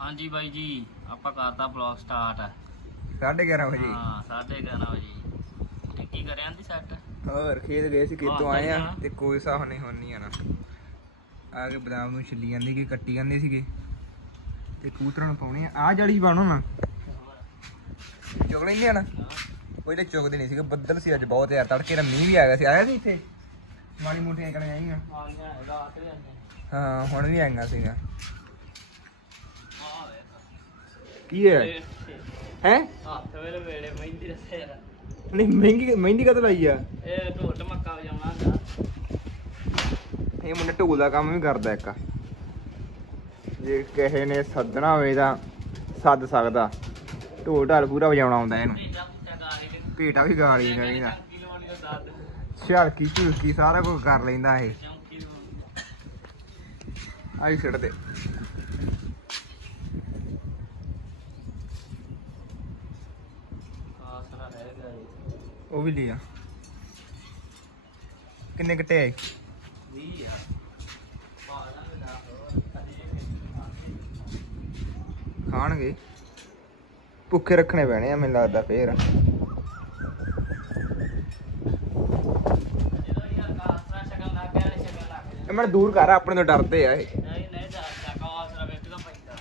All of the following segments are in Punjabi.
ਹਾਂਜੀ ਬਾਈ ਜੀ ਆਪਾਂ ਕਰਤਾ ਬਲੌਗ ਸਟਾਰਟ 11:30 ਵਜੇ। ਹਾਂ 11:30 ਵਜੇ। ਤੇ ਕੀ ਕਰਿਆ ਦੀ ਸੈੱਟ? ਹੋਰ ਖੇਤ ਗਏ ਸੀ ਹਾਂ, ਆਏ ਆ। ਤੇ ਕੋਈ ਸਾਹ ਨਹੀਂ ਹੋਣੀ ਆ ਨਾ ਆ ਕੇ ਬਦਾਮ ਨੂੰ ਛਿੱਲੀ ਜਾਂਦੀ ਕਿ ਕੱਟੀ ਜਾਂਦੇ ਸੀਗੇ। ਤੇ ਕਬੂਤਰਾਂ ਨੂੰ ਪਾਉਣੇ ਆ। ਆ ਜੜੀ ਬਣੋ ਨਾ। ਚੁਗਲੇ ਨਹੀਂ ਆਣਾ ਪਹਿਲੇ ਚੁਗਦੇ ਨਹੀਂ ਸੀਗੇ ਬੱਦਲ ਸੀ ਅੱਜ ਬਹੁਤ ਯਾਰ ਤੜਕੇ ਦਾ ਮੀਂਹ ਵੀ ਆ ਗਿਆ ਸੀ। ਆਇਆ ਸੀ ਇੱਥੇ? ਮਾੜੀ ਮੋਟੀਆਂ ਕਣੇ ਆਈਆਂ। ਆ ਹਾਂ ਹੁਣ ਵੀ ਆਈਆਂ ਸੀਗਾ ਆ ਕੀ ਹੈ? ਹੈ? ਹੱਥ ਵੇਲੇ ਵੇਲੇ ਮਹਿੰਦੀ ਰਸੇ ਨਹੀਂ ਮਹਿੰਗੀ ਮਹਿੰਦੀ ਕਦ ਲਾਈ ਆ? ਇਹ ਢੋਟ ਮੱਕਾ ਵਜਾਉਣਾ ਹੁੰਦਾ। ਇਹ ਮੁੰਡਾ ਢੋਲ ਦਾ ਕੰਮ ਵੀ ਕਰਦਾ ਇੱਕ। ਜੇ ਕਿਸੇ ਨੇ ਸੱਦਣਾ ਹੋਵੇ ਤਾਂ ਸੱਦ ਸਕਦਾ। ਢੋਲ ਢਾਲ ਪੂਰਾ ਵਜਾਉਣਾ ਆਉਂਦਾ ਇਹਨੂੰ। ਭੇਟਾ ਵੀ ਗਾ ਲਈ ਜਾਂਦਾ ਚੌਂਕੀ ਲਵਾਉਣੀ ਦਾ ਦੱਦ ਝਲਕੀ ਸਾਰਾ ਕੁਝ ਕਰ ਲੈਂਦਾ ਇਹ। ਆਈ ਛੱਡ ਦੇ ਆਸਰਾ ਰਹਿ ਗਿਆ ਜੀ ਉਹ ਵੀ ਲਿਆ। ਕਿੰਨੇ ਘਟੇ ਆਏ 20 ਆ ਖਾਣਗੇ। ਭੁੱਖੇ ਰੱਖਣੇ ਪੈਣੇ ਆ, ਮੈਨੂੰ ਲੱਗਦਾ ਫੇਰ। ਇਹ ਮੈਨੂੰ ਦੂਰ ਕਰ, ਆਪਣੇ ਤੋਂ ਡਰਦੇ ਆ ਇਹ। ਨਹੀਂ ਨਹੀਂ ਦੱਸਦਾ ਕਾਸਰਾ। ਵੇਖ ਕੇ ਪੈਂਦਾ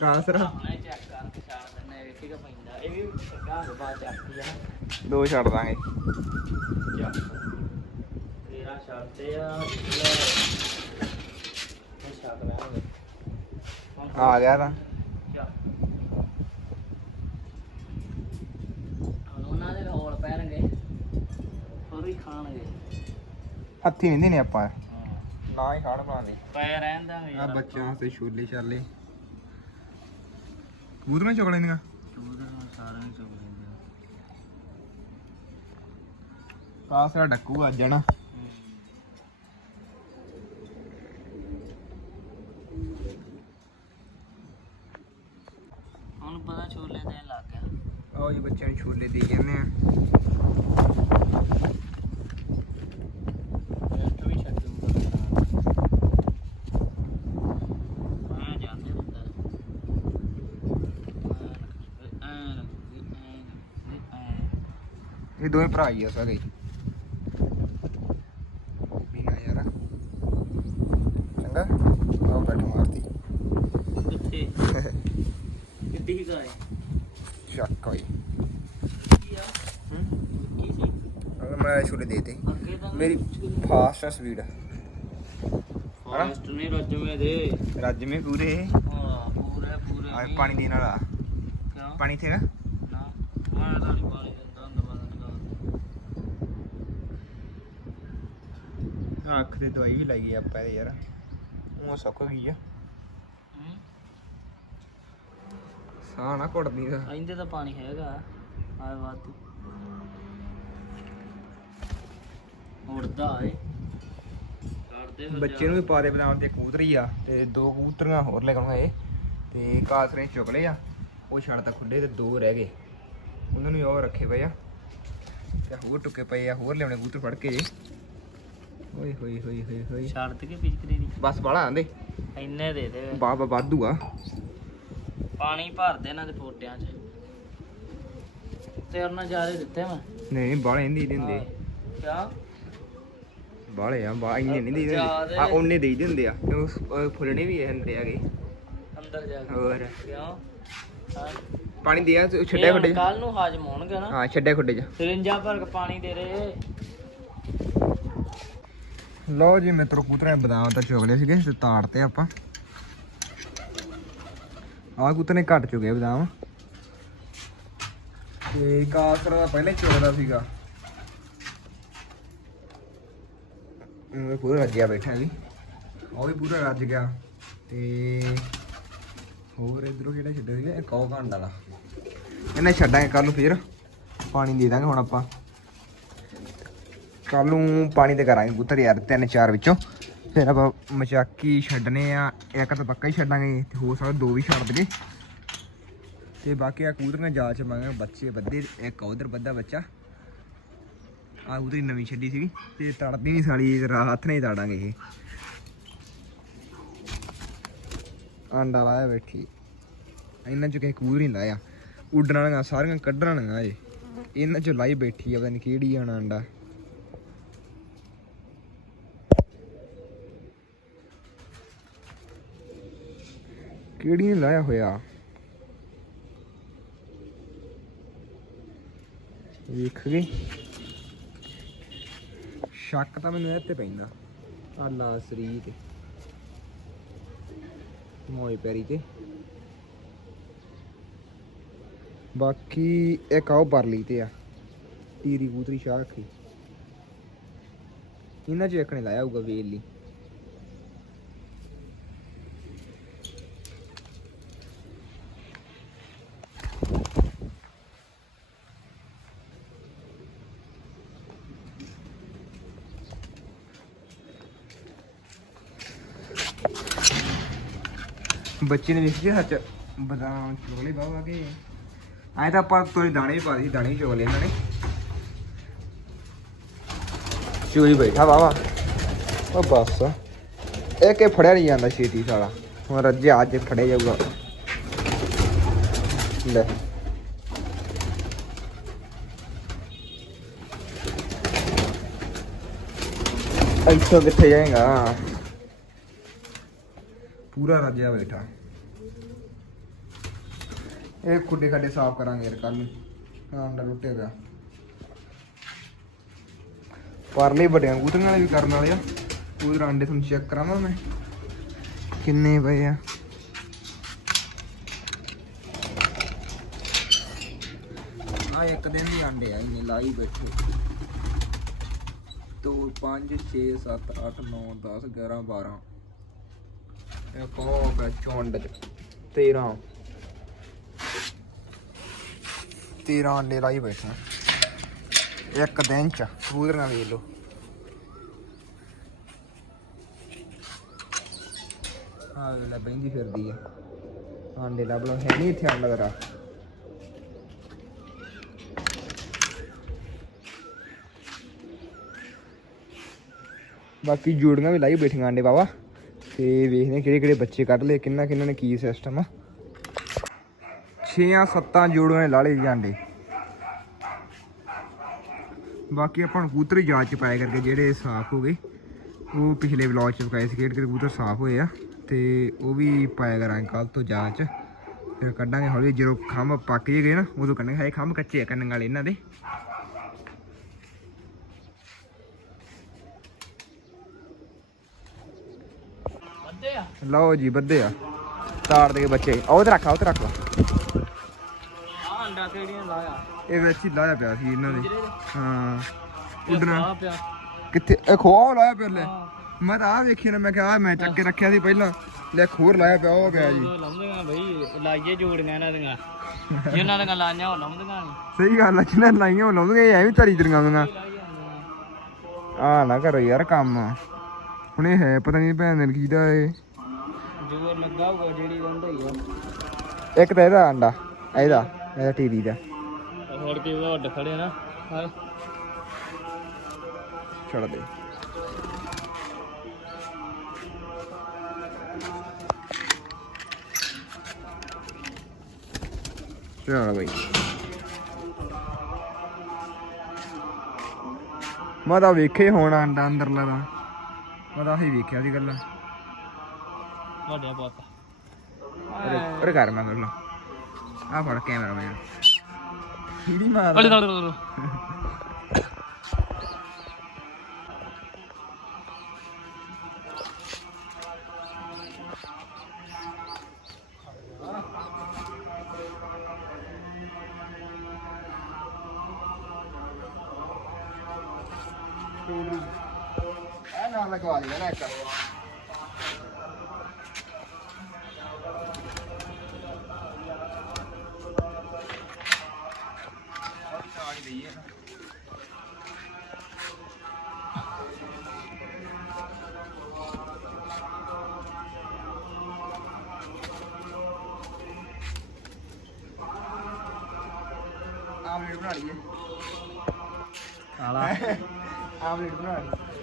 ਕਾਸਰਾ ਹੁਣੇ ਚੈੱਕ ਕਰਕੇ ਛੱਡ ਦਿੰਦੇ ਵੇਖ ਕੇ ਪੈਂਦਾ ਇਹ ਵੀ ਛੱਗਾ ਬਾਅਦ ਚੱਕਦੀ ਆ ਦੋ ਛੱਡ ਦਾਂਗੇ। ਚੱਕ ਤੇਰਾ ਛੱਡਦੇ ਆ ਗਿਆ ਤਾਂ। ਉਹਨਾਂ ਦੇ ਹੌਲ ਪੈਣਗੇ। ਹੋਰ ਵੀ ਖਾਣਗੇ। ਹੱਥੀ ਨਹੀਂ ਦੇਣੇ ਆਪਾਂ। ਨਾ ਹੀ ਖਾਣ ਬਣਾਉਂਦੇ। ਪੈ ਰਹਿਣ ਦਾਂਗੇ ਆ ਯਾਰ ਬੱਚਿਆਂ ਵਾਸਤੇ ਛੋਲੇ ਛਾਲੇ। ਕਬੂਤਰਾਂ ਚੁਗ ਲੈਂਦੀਆਂ ਨੂੰ ਸਾਰਿਆਂ ਨੂੰ ਚੁੱਕ ਲੈਂਦੇ ਆ ਕਾਸਰਾ ਡੱਕੂ ਅੱਜ ਹੁਣ ਪਤਾ ਛੋਲੇ ਤੇ ਲੱਗ ਗਿਆ। ਆਓ ਜੀ ਬੱਚਿਆਂ ਨੂੰ ਛੋਲੇ ਦੇ ਜਾਂਦੇ ਆ। ਆ ਜਾਂਦੇ ਹੁੰਦਾ। ਐਨ ਐਨ ਐਨ ਇਹ ਦੋਵੇਂ ਭਰਾ ਹੀ ਆ ਸਾਰੇ ਪੀਣਾ ਯਾਰ ਚੰਗਾ ਆਓ ਬੈਠ ਮਾਰਦੀ ਕਿੱਥੇ ਕਿੱਡੀ ਗਾਏ ਚੱਕ ਹੋਈ ਕੀ ਆ ਹੂੰ ਕੀ ਸੀ ਅਗਰ ਮੈਂ ਛੋਲੇ ਦੇ ਦੇ ਮੇਰੀ ਫਾਸਟ ਸਪੀਡ ਫਾਸਟ ਨਹੀਂ ਰੱਜਵੇਂ ਦੇ। ਰਾਜਮੇ ਪੂਰੇ। ਹਾਂ ਪੂਰੇ ਪੂਰੇ ਆ ਨਹੀਂ। ਪਾਣੀ ਦੇਣ ਵਾਲਾ। ਕਿਉਂ? ਪਾਣੀ ਥੇਗਾ ਨਾ। ਮੈਂ ਤਾਂ ਨਹੀਂ ਪਾਣੀ ਦਿੰਦਾ ਹੁੰਦਾ ਬਦਲ ਦਾ ਅੱਖ ਤੇ ਦਵਾਈ ਵੀ ਲਾਈ ਆਪਾਂ ਇਹਦੇ ਯਾਰ। ਉਹ ਸੁੱਕ ਗਈ ਆ। ਸਾਹ ਨਾ ਘੁੱਟਦੀ ਦਾ ਇੰਦੇ ਤਾਂ ਪਾਣੀ ਹੈਗਾ। ਆਏ ਵਾਧੂ ਉੜਦਾ ਏ। ਕਰਦੇ ਫਿਰ ਬੱਚੇ ਨੂੰ ਵੀ ਪਾ ਦੇ ਬਦਾਮ ਤੇ ਕਬੂਤਰੀ ਆ ਤੇ ਦੋ ਕਬੂਤਰੀਆਂ ਹੋਰ ਲੈ ਕੇ ਆਉਣਾ ਇਹ। ਤੇ ਕਾਸਰੇ ਚੁੱਕ ਲਏ ਆ। ਉਹ ਤਾਂ ਖੁੱਡੇ ਤੇ ਦੋ ਰਹਿ ਗਏ। ਉਹਨਾਂ ਨੂੰ ਵੀ ਉਹ ਰੱਖੇ ਪਏ ਆ। ਤੇ ਹੋਰ ਟੁੱਕੇ ਪਏ ਆ ਹੋਰ ਲਿਆਉਣੇ ਕਬੂਤਰ ਫੜ ਕੇ। ਜੇ ਓਏ ਹੋਏ ਹੋਏ ਹੋਏ ਹੋਏ। ਛੱਡ ਕਿ ਪਿਚਕਰੀ ਦੀ ਬਸ ਬਾਲਾ ਆਂਦੇ। ਇੰਨੇ ਦੇ ਦੇ। ਬਾਬਾ ਵਾਧੂ ਆ। ਪਾਣੀ ਭਰ ਦੇ ਇਹਨਾਂ ਦੇ ਫੋਟਿਆਂ 'ਚ। ਤੇ ਉਹਨਾਂ ਜਿਆਦੇ ਦਿੱਤੇ ਮੈਂ। ਨਹੀਂ ਬਾਲੇ ਨਹੀਂ ਦਿੰਦੇ। ਕਿਆ? ਬਾਲੇ ਆ ਬਾ ਇੰਨੇ ਨਹੀਂ ਦੇ ਜ਼ਿਆਦੇ। ਦਿੰਦੇ। ਆ ਉਹਨੇ ਦੇ ਹੀ ਦਿੰਦੇ ਆ। ਕਿਉਂ ਫੁੱਲਣੇ ਵੀ ਹੁੰਦੇ ਆਗੇ ਅੰਦਰ ਜਾ ਕੇ। ਹੋਰ। ਕਿਉਂ? ਪਾਣੀ ਦੇ ਆ ਤੂੰ ਛੱਡਿਆ ਖੁੱਡੇ ਕੱਲ ਨੂੰ ਹਾਜ਼ਮ ਹੋਣਗੇ ਨਾ। ਹਾਂ ਛੱਡਿਆ ਖੁੱਡੇ 'ਚ। ਸਰਿੰਜਾ ਭਰ ਕੇ ਪਾਣੀ ਦੇ ਰਹੇ ਲਓ ਜੀ ਮਿੱਤਰੋ ਕਬੂਤਰਾਂ ਦੇ ਬਦਾਮ ਤਾਂ ਚੁਗ ਲਏ ਸੀਗੇ ਤੇ ਤਾੜਤੇ ਆਪਾਂ। ਆਹ ਕਬੂਤਰ ਨੇ ਘੱਟ ਚੁਗੇ ਬਦਾਮ। ਤੇ ਕਾਸਰ ਦਾ ਪਹਿਲੇ ਚੁਗਦਾ ਸੀਗਾ। ਪੂਰਾ ਰੱਜਿਆ ਬੈਠਾ ਵੀ। ਉਹ ਵੀ ਪੂਰਾ ਰੱਜ ਗਿਆ। ਤੇ ਹੋਰ ਇਧਰੋਂ ਕਿਹੜਾ ਛੱਡਿਆ ਸੀਗਾ? ਇੱਕ ਉਹ ਘੰਟਾ ਵਾਲਾ। ਇਹਨੇ ਛੱਡਾਂਗੇ ਕੱਲ ਨੂੰ ਫੇਰ। ਪਾਣੀ ਦੇ ਦਾਂਗੇ ਹੁਣ ਆਪਾਂ। ਕੱਲ ਨੂੰ ਪਾਣੀ ਤੇ ਕਰਾਂਗੇ ਕਬੂਤਰ ਯਾਰ, ਤਿੰਨ ਚਾਰ ਵਿੱਚੋਂ। ਫਿਰ ਆਪਾਂ ਮਚਾਕੀ ਛੱਡਨੇ ਆ। ਇੱਕ ਤਾਂ ਪੱਕਾ ਹੀ ਛੱਡਾਂਗੇ। ਤੇ ਹੋ ਸਕਦਾ ਦੋ ਵੀ ਛੱਡ ਦਈਏ ਤੇ ਬਾਕੀ ਆ ਕੂਦਰ ਨੇ ਜਾਲ ਚ ਮੰਗੇ ਬੱਚੇ ਬੱਦੇ ਇੱਕ ਉਧਰ ਬੱਦਾ ਬੱਚਾ। ਆ ਉਧਰ ਨਵੀਂ ਛੱਡੀ ਸੀਗੀ ਤੇ ਤੜਦੀ ਨਹੀਂ ਸਾਲੀ ਰਾਤ ਨੇ ਹੀ ਤਾੜਾਂਗੇ ਇਹ। ਆਂਡਾ ਲਾਇਆ ਬੈਠੀ। ਇਹਨਾਂ ਚ ਕਿਸੇ ਕਬੂਤਰ ਨਹੀਂ ਲਾਇਆ। ਉੱਡਣ ਵਾਲੀਆਂ ਸਾਰੀਆਂ ਕੱਢਣ ਵਾਲੀਆਂ ਏ ਇਹਨਾਂ ਚ ਲਾਈ ਬੈਠੀ ਆ, ਪਤਾ ਨਹੀਂ ਕਿਹੜੀ ਆਣਾ ਆਂਡਾ ਕਿਹੜੀ ਨੇ ਲਾਇਆ ਹੋਇਆ? ਵੇਖ ਗਏ ਸ਼ੱਕ ਤਾਂ ਮੈਨੂੰ ਇਹ ਤੇ ਪੈਂਦਾ। ਆ ਲਾ ਸਰੀ ਤੇ। ਮੋਏ ਪੈਰੀ ਤੇ। ਬਾਕੀ ਇੱਕ ਆਓ ਪਰਲੀ ਤੇ ਆ। ਤੀਰੀ ਕੂਤਰੀ ਸ਼ਾਹ ਰੱਖੀ। ਇਹਨਾਂ ਚ ਇੱਕ ਨੇ ਲਾਇਆ ਹੋਊਗਾ ਵੇਲ ਲਈ ਬੱਚੇ ਨੇ ਵੇਖੀ ਸੱਚ ਬਦਾਮ ਚੋਲੇ ਬਾਬਾ ਕੇ। ਆਏ ਤਾਂ ਆਪਾਂ ਤੋਰੇ ਦਾਣੇ ਵੀ ਪਾ ਦਿੱਤੇ, ਦਾਣੇ ਵੀ ਚੋਲੇ ਇਹਨਾਂ ਨੇ। ਚੋਰੀ ਬੈਠਾ ਬਾਬਾ ਉਹ ਬਸ। ਇਹ ਕਿ ਫੜਿਆ ਨਹੀਂ ਜਾਂਦਾ ਛੇਤੀ ਸਾਲਾ। ਹੁਣ ਰੱਜੇ ਅੱਜ ਫੜਿਆ ਜਾਊਗਾ। ਲੈ। ਇੱਥੋਂ ਕਿੱਥੇ ਜਾਏਗਾ? ਪੂਰਾ ਰੱਜਿਆ ਬੈਠਾ। ਇਹ ਖੁੱਡੇ ਖੱਡੇ ਸਾਫ਼ ਕਰਾਂਗੇ ਯਾਰ ਕੱਲ ਹਾਂ ਅੰਡਾ ਲੁੱਟੇ ਪਿਆ ਪਰਲੇ ਵੱਡਿਆਂ ਕੂਤਰੀਆਂ ਵਾਲੇ ਵੀ ਕਰਨ ਵਾਲੇ ਆ। ਕੂਤਰ ਅੰਡੇ ਤੁਹਾਨੂੰ ਚੈੱਕ ਕਰਾਵਾਂ ਮੈਂ। ਕਿੰਨੇ ਪਏ ਆ। ਆ ਇੱਕ ਦਿਨ ਦੀ ਅੰਡੇ ਆ, ਇੰਨੇ ਲਾਈ ਬੈਠੇ। 2 5 6 7 8 9 10 11 12 ਇਹ ਕੋ ਪਿਆ ਚੌਂਡ 13 13 ਅੰਡੇ ਲਾਈ ਬੈਠਾ ਇੱਕ ਦਿਨ ਚ, ਕਬੂਤਰਾਂ ਵੇਖ ਲਓ। ਆ ਵੇਲਾ ਬੈਂਦੀ ਫਿਰਦੀ ਆ। ਆਂਡੇ ਲੱਭ ਲਓ, ਹੈ ਨਹੀਂ ਇੱਥੇ ਆਂਡਾ ਤੇਰਾ। ਬਾਕੀ ਜੂੜੀਆਂ ਵੀ ਲਾਈ ਬੈਠੀਆਂ ਆਂਡੇ ਬਾਬਾ ਤੇ ਵੇਖਦੇ ਹਾਂ ਕਿਹੜੇ ਕਿਹੜੇ ਬੱਚੇ ਕੱਢ ਲਏ, ਕਿੰਨਾ ਕਿੰਨਾ ਨੇ ਕੀ ਸਿਸਟਮ ਆ। 6 7 ਜੋੜੀਆਂ ਨੇ ਲਾ ਲਏ ਜੀ ਬਾਕੀ ਆਪਾਂ ਨੂੰ ਕਬੂਤਰ ਜਾਂਚ ਚ ਪਾਇਆ ਕਰਕੇ ਜਿਹੜੇ ਸਾਫ਼ ਹੋ ਗਏ, ਉਹ ਪਿਛਲੇ ਵਲੌਗ ਚ ਪਕਾਏ ਸੀ ਕਿਹੜੇ ਕਿਹੜੇ ਕਬੂਤਰ ਸਾਫ਼ ਹੋਏ ਆ, ਤੇ ਉਹ ਵੀ ਪਾਇਆ ਕਰਾਂਗੇ ਕੱਲ ਤੋਂ ਜਾਂਚ। ਫਿਰ ਕੱਢਾਂਗੇ ਹੌਲੀ ਜਦੋਂ ਖੰਭ ਪੱਕ ਜੇ ਗਏ ਨਾ, ਉਦੋਂ ਕੱਢਾਂਗੇ ਹਾਏ ਖੰਭ ਕੱਚੇ ਆ, ਕੰਨਾਂ ਵਾਲੇ, ਇਹਨਾਂ ਦੇ। ਵੱਧੇ ਆ ਲਓ ਜੀ ਬੱਦੇ ਆ। ਤਾੜ ਦੇ ਬੱਚੇ। ਉਹ ਤੇ ਰੱਖ ਉਹ ਤੇ ਰੱਖ ਆ ਅੰਡਾ ਕਿਹੜੀਆਂ ਲਾਇਆ? ਇਹ ਵਿੱਚ ਹੀ ਲਾਇਆ ਪਿਆ ਸੀ ਇਹਨਾਂ ਦੇ ਹਾਂ ਉੱਡਣਾ ਪਿਆ। ਕਿੱਥੇ? ਇਹ ਖੋਆ ਲਾਇਆ ਪਿਆ ਲੈ। ਮੈਂ ਤਾਂ ਆ ਵੇਖੀ ਨਾ ਮੈਂ ਕਿਹਾ ਆਹ ਮੈਂ ਚੱਕ ਕੇ ਰੱਖਿਆ ਸੀ ਪਹਿਲਾਂ। ਲੈ ਖੋਰ ਲਾਇਆ ਪਿਆ ਉਹ ਪਿਆ ਜੀ। ਉਹ ਲਾਉਂਦੀਆਂ ਬਈ ਲਾਈਏ ਜੋੜੀਆਂ ਇਹਨਾਂ ਦੀਆਂ। ਜਿਨ੍ਹਾਂ ਦੀਆਂ ਲਾਈਆਂ ਉਹ ਲਾਉਂਦੀਆਂ ਨਹੀਂ ਸਹੀ ਗੱਲ ਆ ਜਿਹਨਾਂ ਲਾਈਆਂ ਉਹ ਲਾਉਂਦੇ ਐਵੇਂ ਧਰੀ ਲਾਈ ਜਾਂਦੀਆਂ ਆ ਨਾ ਕਰੋ ਯਾਰ ਕੰਮ। ਹੁਣ ਇਹ ਹੈ ਪਤਾ ਨਹੀਂ ਭੈਣ ਦੇ ਕਿਹਦਾ ਇਹ। ਜੋਰ ਲੱਗਾ ਹੋਊਗਾ ਜਿਹੜੀ ਰਹਿੰਦਾ ਹੀ ਆ। ਇੱਕ ਤਾਂ ਇਹਦਾ ਅੰਡਾ ਇਹਦਾ ਇਹਦਾ ਟੀਰੀ ਦਾ। ਹੋਰ ਕੀ ਉਹ ਉੱਡ ਖੜੇ ਨਾ ਹਾਂ ਛੱਡ ਦੇ। ਚਲ ਬਈ। ਮੈਂ ਤਾਂ ਵੇਖੇ ਹੋਣਾ ਅੰਡਾ ਅੰਦਰਲਾ ਦਾ ਮੈਂ ਤਾਂ ਹੀ ਵੇਖਿਆ ਸੀ ਗੱਲਾਂ। ਵੱਡਾ ਪੁੱਤ। ਅਰੇ ਕਰ ਮੈਂ ਗੱਲਾਂ ਆ ਫੜ ਕੈਮਰਾ ਮੈਂ ਹੀੜੀ ਮਾਰ ਅੜੇ ਅੜੇ ਅੜੇ ਇਹ ਨਾਲ ਲਗਵਾ ਲਿਆ ਨਾ ਇੱਕ ਆਮਲੇਟ ਬਣਾ ਲਈਏ ਆਲਾ ਆਮਲੇਟ ਬਣਾ ਲਈਏ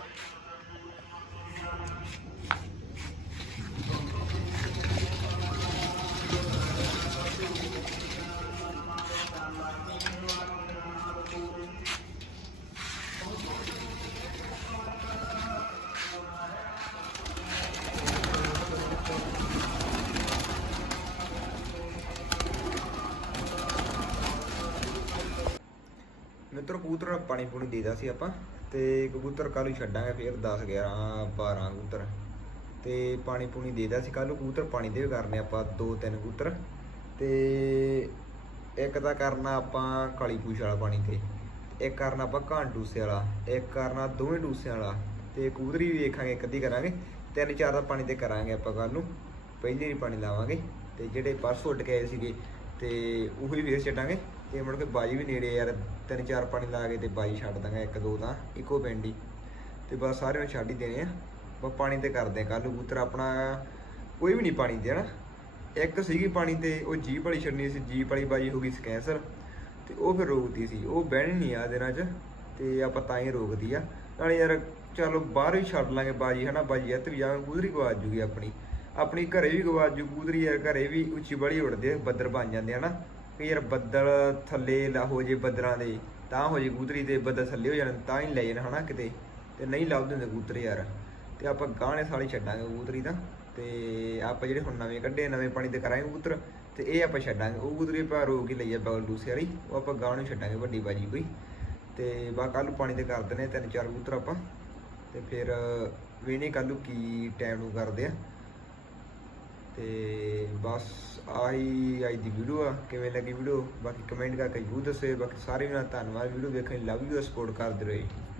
ਕਬੂਤਰ ਕਬੂਤਰ ਪਾਣੀ ਪੂਣੀ ਦੇਦਾ ਸੀ ਆਪਾਂ ਤੇ ਕਬੂਤਰ ਕੱਲ੍ਹ ਨੂੰ ਛੱਡਾਂਗੇ ਫਿਰ 10 11 12 ਕਬੂਤਰ ਤੇ ਪਾਣੀ ਪੂਣੀ ਦੇਦਾ ਸੀ ਕੱਲ ਨੂੰ। ਕਬੂਤਰ ਪਾਣੀ ਦੇ ਵੀ ਕਰਨੇ ਆਪਾਂ ਦੋ ਤਿੰਨ ਕਬੂਤਰ ਤੇ ਇੱਕ ਤਾਂ ਕਰਨਾ ਆਪਾਂ ਕਾਲੀ ਪੂਛ ਵਾਲਾ ਪਾਣੀ ਤੇ, ਇੱਕ ਕਰਨਾ ਆਪਾਂ ਘਾਣ ਡੂਸੇ ਵਾਲਾ, ਇੱਕ ਕਰਨਾ ਦੋਵੇਂ ਡੂਸਿਆਂ ਵਾਲਾ ਤੇ ਕਬੂਤਰੀ ਵੀ ਵੇਖਾਂਗੇ, ਇੱਕ ਅੱਧੀ ਕਰਾਂਗੇ। ਤਿੰਨ ਚਾਰ ਦਾ ਪਾਣੀ ਤੇ ਕਰਾਂਗੇ ਆਪਾਂ ਕੱਲ ਨੂੰ, ਪਹਿਲੀ ਵਾਰੀ ਪਾਣੀ ਲਾਵਾਂਗੇ ਤੇ ਜਿਹੜੇ ਪਰਸੋਂ ਉੱਡ ਕੇ ਆਏ ਸੀਗੇ ਤੇ ਉਹੀ ਫੇਰ ਛੱਡਾਂਗੇ। ਤੇ ਮੁੜ ਕੇ ਬਾਜੀ ਵੀ ਨੇੜੇ ਯਾਰ, ਤਿੰਨ ਚਾਰ ਪਾਣੀ ਲਾ ਕੇ ਤੇ ਬਾਜੀ ਛੱਡ ਦਾਂਗੇ, ਇੱਕ ਦੋ ਤਾਂ, ਇੱਕੋ ਪਿੰਡ ਹੀ। ਤੇ ਬਸ ਸਾਰਿਆਂ ਨੂੰ ਛੱਡ ਹੀ ਦੇਣੇ ਆ। ਬਸ ਪਾਣੀ ਤੇ ਕਰਦੇ ਆ ਕੱਲ ਕਬੂਤਰ ਆਪਣਾ, ਕੋਈ ਵੀ ਨਹੀਂ ਪਾਣੀ ਤੇ, ਹਨਾ? ਇੱਕ ਸੀਗੀ ਪਾਣੀ ਤੇ, ਉਹ ਜੀਪ ਵਾਲੀ ਛੱਡਣੀ ਸੀ, ਜੀਪ ਵਾਲੀ ਬਾਜੀ ਹੋ ਗਈ ਸਕੈਂਸਰ। ਤੇ ਉਹ ਫਿਰ ਰੋਕਦੀ ਸੀ, ਉਹ ਬਹਿਣੀ ਨਹੀਂ ਆ ਦਿਨਾਂ 'ਚ, ਤੇ ਆਪਾਂ ਤਾਂ ਹੀ ਰੋਕਦੀ ਆ। ਨਾਲੇ ਯਾਰ, ਚਲੋ ਬਾਹਰ ਹੀ ਛੱਡ ਲਾਂਗੇ ਬਾਜੀ, ਹਨਾ? ਬਾਜੀ ਇੱਥੇ ਵੀ ਜਾਵਾਂਗੇ ਗੁਜ਼ਰੀ ਗਵਾਚ ਜੂਗੀ ਆਪਣੀ। ਆਪਣੀ ਘਰੇ ਵੀ ਗਵਾਜੂ ਕੂਦਰੀ ਯਾਰ ਘਰੇ ਵੀ ਉੱਚੀ ਬੜੀ ਉੜਦੇ ਆ, ਬੱਦਲ ਬਣ ਜਾਂਦੇ ਹਨਾ ਕਿ ਯਾਰ ਬੱਦਲ ਥੱਲੇ ਲਾ ਹੋ ਜੇ ਬੱਦਲਾਂ ਦੇ ਤਾਂ ਹੋ ਜੇ ਕੂਦਰੀ ਤੇ ਬੱਦਲ ਥੱਲੇ ਹੋ ਜਾਣ ਤਾਂ ਹੀ ਲੈ ਜਾਣ ਹਨਾ ਕਿਤੇ। ਤੇ ਨਹੀਂ ਲੱਭਦੇ ਹੁੰਦੇ ਕਬੂਤਰ ਯਾਰ। ਤੇ ਆਪਾਂ ਗਾਣੇ ਸਾਲੀ ਛੱਡਾਂਗੇ ਕਬੂਤਰੀ ਦਾ ਤੇ ਆਪਾਂ ਜਿਹੜੇ ਹੁਣ ਨਵੇਂ ਕੱਢੇ ਨਵੇਂ ਪਾਣੀ ਤੇ ਕਰਾਂਗੇ ਕਬੂਤਰ ਤੇ ਇਹ ਆਪਾਂ ਛੱਡਾਂਗੇ। ਉਹ ਕਬੂਤਰੀ ਆਪਾਂ ਰੋਕ ਹੀ ਲਈਏ ਬਗਲ ਦੂਸਰੇ ਵਾਲੀ ਉਹ ਆਪਾਂ ਗਾਣੇ ਛੱਡਾਂਗੇ ਵੱਡੀ ਬਾਜੀ ਕੋਈ। ਤੇ ਬਾ ਕੱਲ ਨੂੰ ਪਾਣੀ ਤੇ ਕਰ ਦਿੰਦੇ ਆ ਤਿੰਨ ਚਾਰ ਕਬੂਤਰ ਆਪਾਂ। ਤੇ ਫਿਰ ਵੇਨੇ ਕੱਲ ਨੂੰ ਕੀ ਟਾਈਮ ਨੂੰ ਕਰਦੇ ਆ। ਤੇ ਬਸ ਆਹੀ ਅੱਜ ਦੀ ਵੀਡੀਓ ਆ, ਕਿਵੇਂ ਲੱਗੀ ਵੀਡੀਓ ਬਾਕੀ ਕਮੈਂਟ ਕਰਕੇ ਜਰੂਰ ਦੱਸਿਓ, ਬਾਕੀ ਸਾਰੇ ਨਾਲ ਧੰਨਵਾਦ। ਵੀਡੀਓ ਵੇਖਣ ਲਈ ਲਵ ਯੂ ਸਪੋਰਟ ਕਰਦੇ ਰਹੋ।